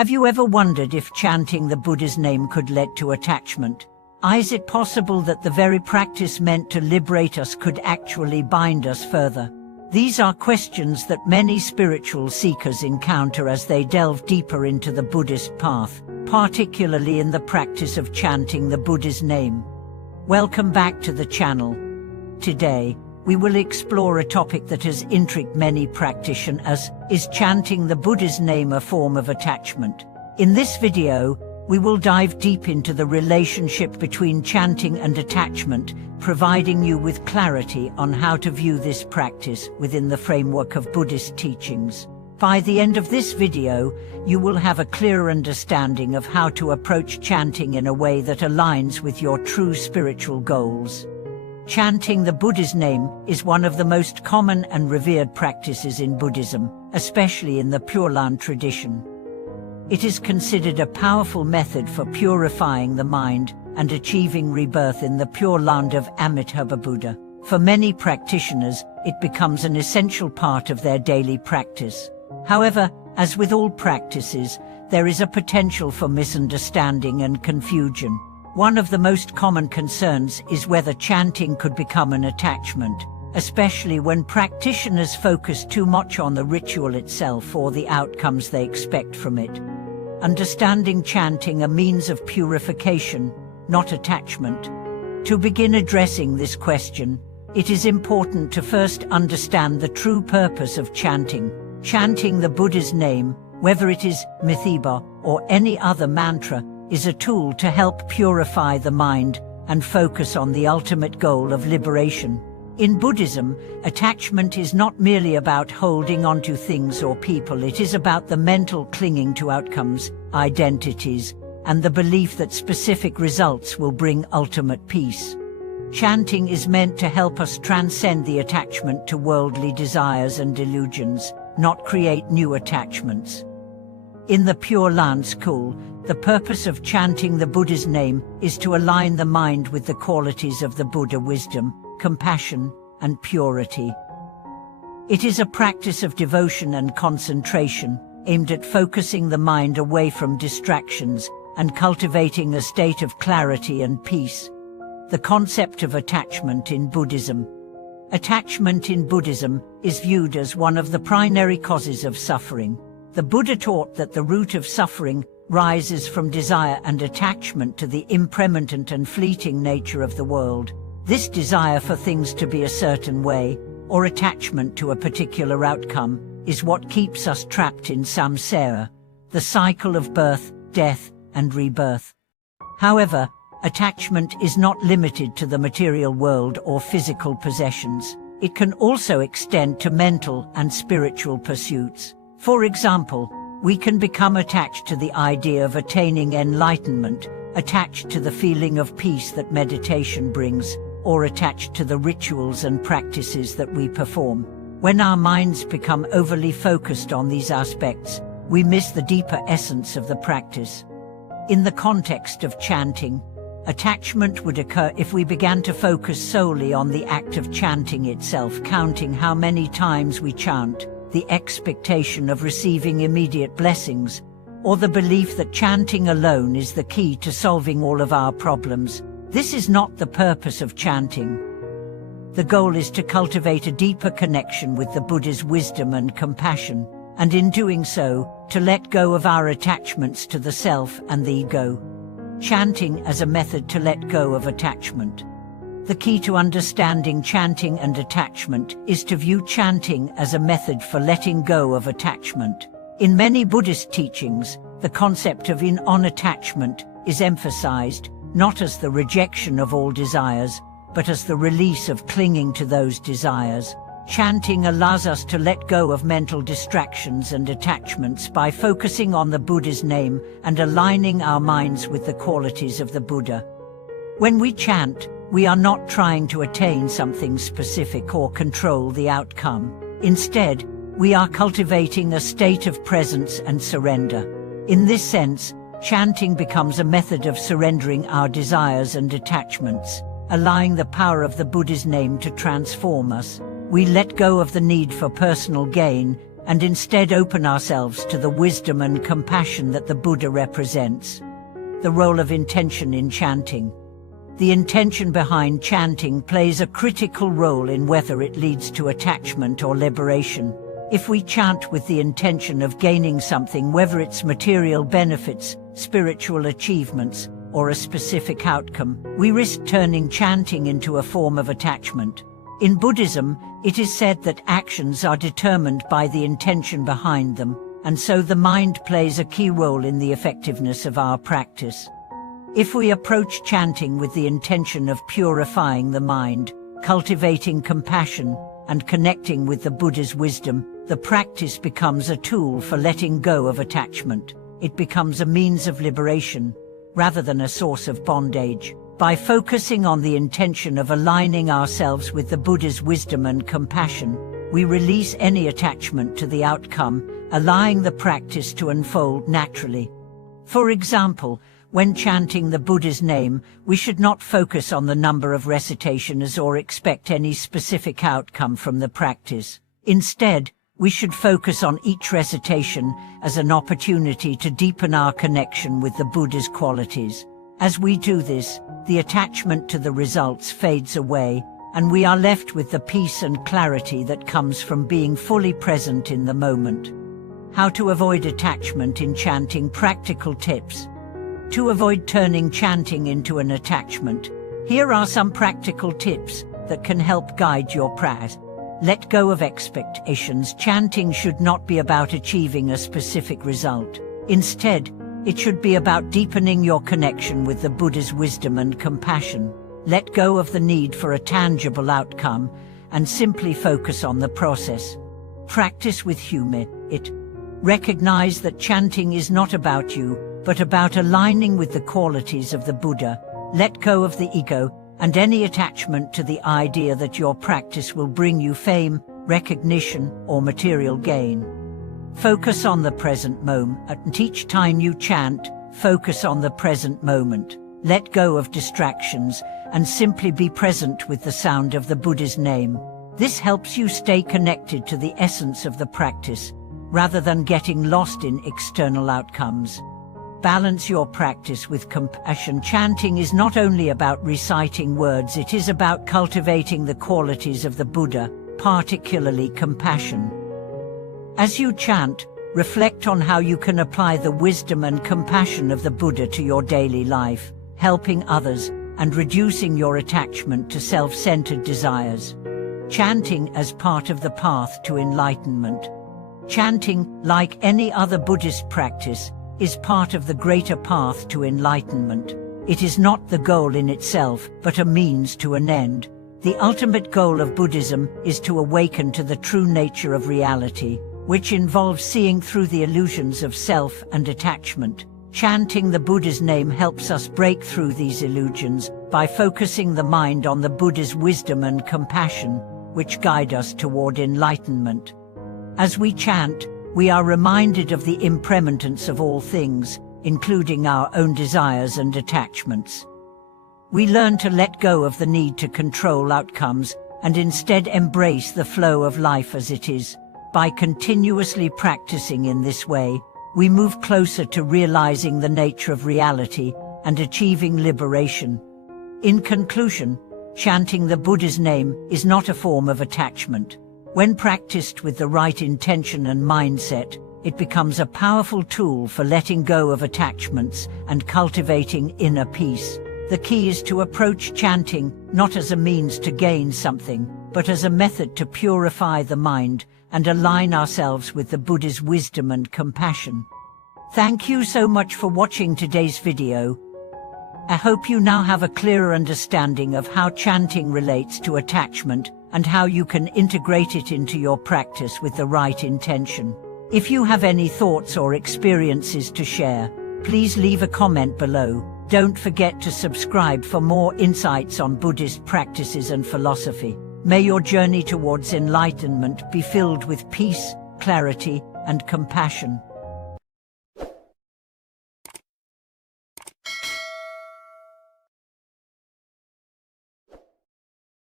Have you ever wondered if chanting the Buddha's name could lead to attachment? Is it possible that the very practice meant to liberate us could actually bind us further? These are questions that many spiritual seekers encounter as they delve deeper into the Buddhist path, particularly in the practice of chanting the Buddha's name. Welcome back to the channel. Today, we will explore a topic that has intrigued many practitioners: is chanting the Buddha's name a form of attachment? In this video, we will dive deep into the relationship between chanting and attachment, providing you with clarity on how to view this practice within the framework of Buddhist teachings. By the end of this video, you will have a clearer understanding of how to approach chanting in a way that aligns with your true spiritual goals. Chanting the Buddha's name is one of the most common and revered practices in Buddhism, especially in the Pure Land tradition. It is considered a powerful method for purifying the mind and achieving rebirth in the Pure Land of Amitabha Buddha. For many practitioners, it becomes an essential part of their daily practice. However, as with all practices, there is a potential for misunderstanding and confusion. One of the most common concerns is whether chanting could become an attachment, especially when practitioners focus too much on the ritual itself or the outcomes they expect from it. Understanding chanting a means of purification, not attachment. To begin addressing this question, it is important to first understand the true purpose of chanting. Chanting the Buddha's name, whether it is Mithiba or any other mantra, is a tool to help purify the mind and focus on the ultimate goal of liberation. In Buddhism, attachment is not merely about holding onto things or people. It is about the mental clinging to outcomes, identities, and the belief that specific results will bring ultimate peace. Chanting is meant to help us transcend the attachment to worldly desires and delusions, not create new attachments. In the Pure Land school, the purpose of chanting the Buddha's name is to align the mind with the qualities of the Buddha: wisdom, compassion, and purity. It is a practice of devotion and concentration, aimed at focusing the mind away from distractions and cultivating a state of clarity and peace. The concept of attachment in Buddhism. Attachment in Buddhism is viewed as one of the primary causes of suffering. The Buddha taught that the root of suffering rises from desire and attachment to the impermanent and fleeting nature of the world. This desire for things to be a certain way, or attachment to a particular outcome, is what keeps us trapped in samsara, the cycle of birth, death, and rebirth. However, attachment is not limited to the material world or physical possessions. It can also extend to mental and spiritual pursuits. For example, we can become attached to the idea of attaining enlightenment, attached to the feeling of peace that meditation brings, or attached to the rituals and practices that we perform. When our minds become overly focused on these aspects, we miss the deeper essence of the practice. In the context of chanting, attachment would occur if we began to focus solely on the act of chanting itself, counting how many times we chant, the expectation of receiving immediate blessings, or the belief that chanting alone is the key to solving all of our problems. This is not the purpose of chanting. The goal is to cultivate a deeper connection with the Buddha's wisdom and compassion, and in doing so, to let go of our attachments to the self and the ego. Chanting as a method to let go of attachment. The key to understanding chanting and attachment is to view chanting as a method for letting go of attachment. In many Buddhist teachings, the concept of non-attachment is emphasized, not as the rejection of all desires, but as the release of clinging to those desires. Chanting allows us to let go of mental distractions and attachments by focusing on the Buddha's name and aligning our minds with the qualities of the Buddha. When we chant, we are not trying to attain something specific or control the outcome. Instead, we are cultivating a state of presence and surrender. In this sense, chanting becomes a method of surrendering our desires and attachments, allowing the power of the Buddha's name to transform us. We let go of the need for personal gain and instead open ourselves to the wisdom and compassion that the Buddha represents. The role of intention in chanting. The intention behind chanting plays a critical role in whether it leads to attachment or liberation. If we chant with the intention of gaining something, whether it's material benefits, spiritual achievements, or a specific outcome, we risk turning chanting into a form of attachment. In Buddhism, it is said that actions are determined by the intention behind them, and so the mind plays a key role in the effectiveness of our practice. If we approach chanting with the intention of purifying the mind, cultivating compassion, and connecting with the Buddha's wisdom, the practice becomes a tool for letting go of attachment. It becomes a means of liberation, rather than a source of bondage. By focusing on the intention of aligning ourselves with the Buddha's wisdom and compassion, we release any attachment to the outcome, allowing the practice to unfold naturally. For example, when chanting the Buddha's name, we should not focus on the number of recitations or expect any specific outcome from the practice. Instead, we should focus on each recitation as an opportunity to deepen our connection with the Buddha's qualities. As we do this, the attachment to the results fades away, and we are left with the peace and clarity that comes from being fully present in the moment. How to avoid attachment in chanting. Practical tips. To avoid turning chanting into an attachment, here are some practical tips that can help guide your practice. Let go of expectations. Chanting should not be about achieving a specific result. Instead, it should be about deepening your connection with the Buddha's wisdom and compassion. Let go of the need for a tangible outcome and simply focus on the process. Practice with humility. Recognize that chanting is not about you, but about aligning with the qualities of the Buddha. Let go of the ego and any attachment to the idea that your practice will bring you fame, recognition, or material gain. Focus on the present moment. Each time you chant, focus on the present moment. Let go of distractions and simply be present with the sound of the Buddha's name. This helps you stay connected to the essence of the practice, rather than getting lost in external outcomes. Balance your practice with compassion. Chanting is not only about reciting words, it is about cultivating the qualities of the Buddha, particularly compassion. As you chant, reflect on how you can apply the wisdom and compassion of the Buddha to your daily life, helping others and reducing your attachment to self-centered desires. Chanting as part of the path to enlightenment. Chanting, like any other Buddhist practice, is part of the greater path to enlightenment. It is not the goal in itself, but a means to an end. The ultimate goal of Buddhism is to awaken to the true nature of reality, which involves seeing through the illusions of self and attachment. Chanting the Buddha's name helps us break through these illusions by focusing the mind on the Buddha's wisdom and compassion, which guide us toward enlightenment. As we chant, we are reminded of the impermanence of all things, including our own desires and attachments. We learn to let go of the need to control outcomes and instead embrace the flow of life as it is. By continuously practicing in this way, we move closer to realizing the nature of reality and achieving liberation. In conclusion, chanting the Buddha's name is not a form of attachment. When practiced with the right intention and mindset, it becomes a powerful tool for letting go of attachments and cultivating inner peace. The key is to approach chanting not as a means to gain something, but as a method to purify the mind and align ourselves with the Buddha's wisdom and compassion. Thank you so much for watching today's video. I hope you now have a clearer understanding of how chanting relates to attachment and how you can integrate it into your practice with the right intention. If you have any thoughts or experiences to share, please leave a comment below. Don't forget to subscribe for more insights on Buddhist practices and philosophy. May your journey towards enlightenment be filled with peace, clarity, and compassion.